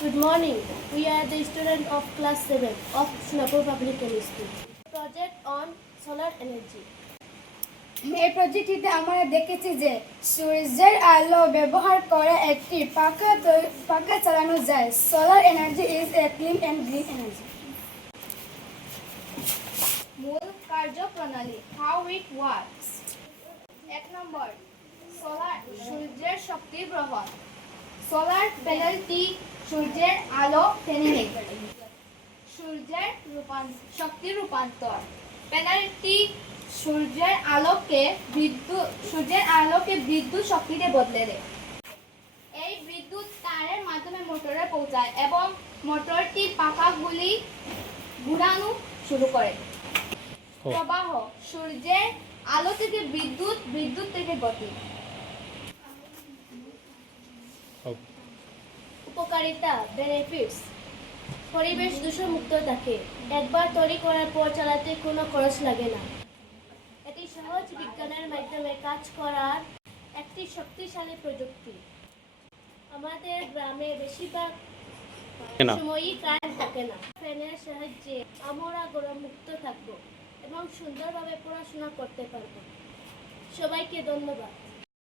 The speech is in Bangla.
Good morning. We are the students of class 7 of Sunapur Public School. Project on solar energy. এই প্রজেক্টটিতে আমরা দেখেছি যে সূর্যের আলো ব্যবহার করে একটি পাখা চালানো যায়। Solar energy is a clean and green energy. মূল কার্যপ্রণালী, হাউ ইট ওয়ার্কস। 1 নম্বর, সূর্যের শক্তি গ্রহণ। সোলার প্যানেলটি সূর্যের আলো টেনে নেয়। সূর্যের শক্তি রূপান্তর, প্যানেলটি সূর্যের আলোকে বিদ্যুৎ শক্তিতে বদলে দেয়। এই বিদ্যুৎ তারের মাধ্যমে মোটরে পৌঁছায় এবং মোটরটি পাখাগুলি ঘোরানো শুরু করে। প্রবাহ, সূর্যের আলো থেকে বিদ্যুৎ থেকে গতি। উপকারিতা, বেনিফিটস। পরিবেশ দূষণমুক্ত থাকে। একবার তৈরি করার পর চালাতে কোনো খরচ লাগে না। এটি সহজ বিজ্ঞানের মাধ্যমে কাজ করার একটি শক্তিশালী প্রযুক্তি। আমাদের গ্রামে বেশিরভাগ সময়ই কারেন্ট থাকে না। ফ্যানের সাহায্যে আমরা গরম মুক্ত থাকবো এবং সুন্দরভাবে পড়াশোনা করতে পারবো। সবাইকে ধন্যবাদ।